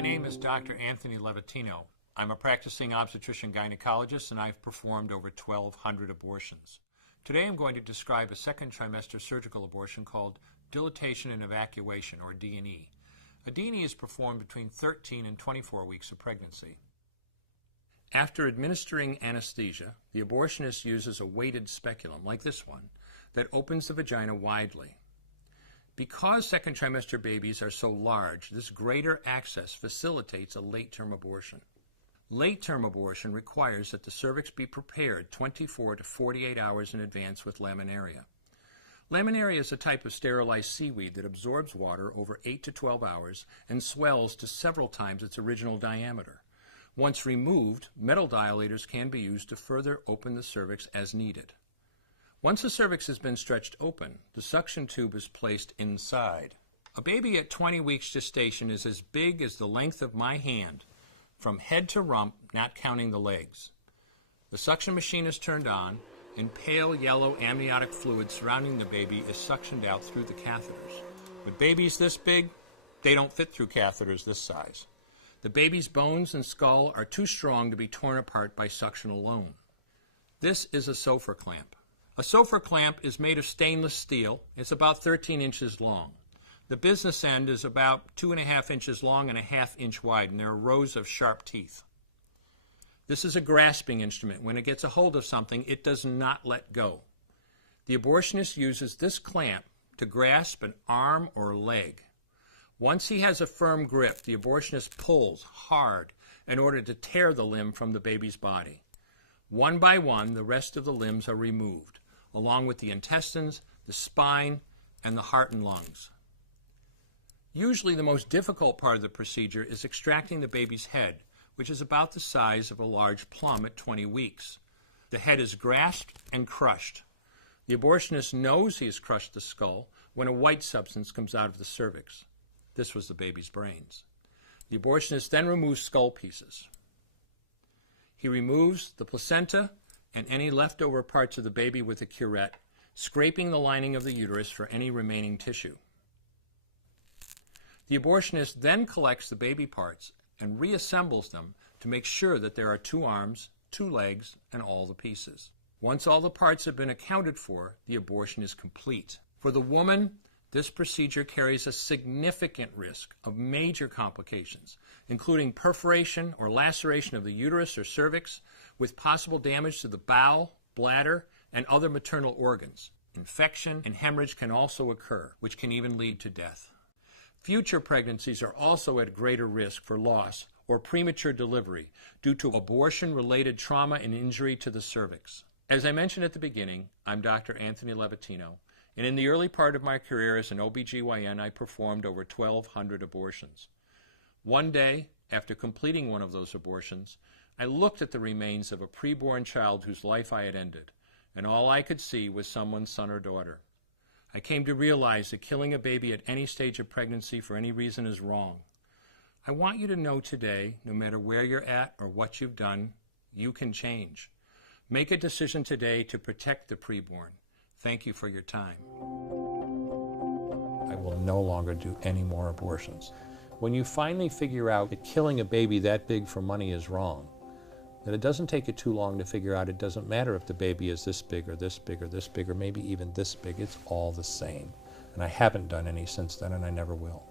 My name is Dr. Anthony Levatino. I'm a practicing obstetrician-gynecologist, and I've performed over 1,200 abortions. Today I'm going to describe a second trimester surgical abortion called dilatation and evacuation, or D&E. A D&E is performed between 13 and 24 weeks of pregnancy. After administering anesthesia, the abortionist uses a weighted speculum, like this one, that opens the vagina widely. Because second trimester babies are so large, this greater access facilitates a late-term abortion. Late-term abortion requires that the cervix be prepared 24 to 48 hours in advance with laminaria. Laminaria is a type of sterilized seaweed that absorbs water over 8 to 12 hours and swells to several times its original diameter. Once removed, metal dilators can be used to further open the cervix as needed. Once the cervix has been stretched open, the suction tube is placed inside. A baby at 20 weeks gestation is as big as the length of my hand, from head to rump, not counting the legs. The suction machine is turned on, and pale yellow amniotic fluid surrounding the baby is suctioned out through the catheters. With babies this big, they don't fit through catheters this size. The baby's bones and skull are too strong to be torn apart by suction alone. This is a Sofer clamp. A Sofer clamp is made of stainless steel. It's about 13 inches long. The business end is about 2.5 inches long and a 1/2 inch wide, and there are rows of sharp teeth. This is a grasping instrument. When it gets a hold of something, it does not let go. The abortionist uses this clamp to grasp an arm or leg. Once he has a firm grip, the abortionist pulls hard in order to tear the limb from the baby's body. One by one, the rest of the limbs are removed, along with the intestines, the spine, and the heart and lungs. Usually the most difficult part of the procedure is extracting the baby's head, which is about the size of a large plum at 20 weeks. The head is grasped and crushed. The abortionist knows he has crushed the skull when a white substance comes out of the cervix. This was the baby's brains. The abortionist then removes skull pieces. He removes the placenta and any leftover parts of the baby with a curette, scraping the lining of the uterus for any remaining tissue. The abortionist then collects the baby parts and reassembles them to make sure that there are 2 arms, 2 legs, and all the pieces. Once all the parts have been accounted for, the abortion is complete. For the woman, this procedure carries a significant risk of major complications, including perforation or laceration of the uterus or cervix, with possible damage to the bowel, bladder, and other maternal organs. Infection and hemorrhage can also occur, which can even lead to death. Future pregnancies are also at greater risk for loss or premature delivery due to abortion-related trauma and injury to the cervix. As I mentioned at the beginning, I'm Dr. Anthony Levatino, and in the early part of my career as an OBGYN, I performed over 1,200 abortions. One day, after completing one of those abortions, I looked at the remains of a preborn child whose life I had ended, and all I could see was someone's son or daughter. I came to realize that killing a baby at any stage of pregnancy for any reason is wrong. I want you to know today, no matter where you're at or what you've done, you can change. Make a decision today to protect the preborn. Thank you for your time. I will no longer do any more abortions. When you finally figure out that killing a baby that big for money is wrong, that it doesn't take you too long to figure out it doesn't matter if the baby is this big or this big or this big or maybe even this big, it's all the same. And I haven't done any since then, and I never will.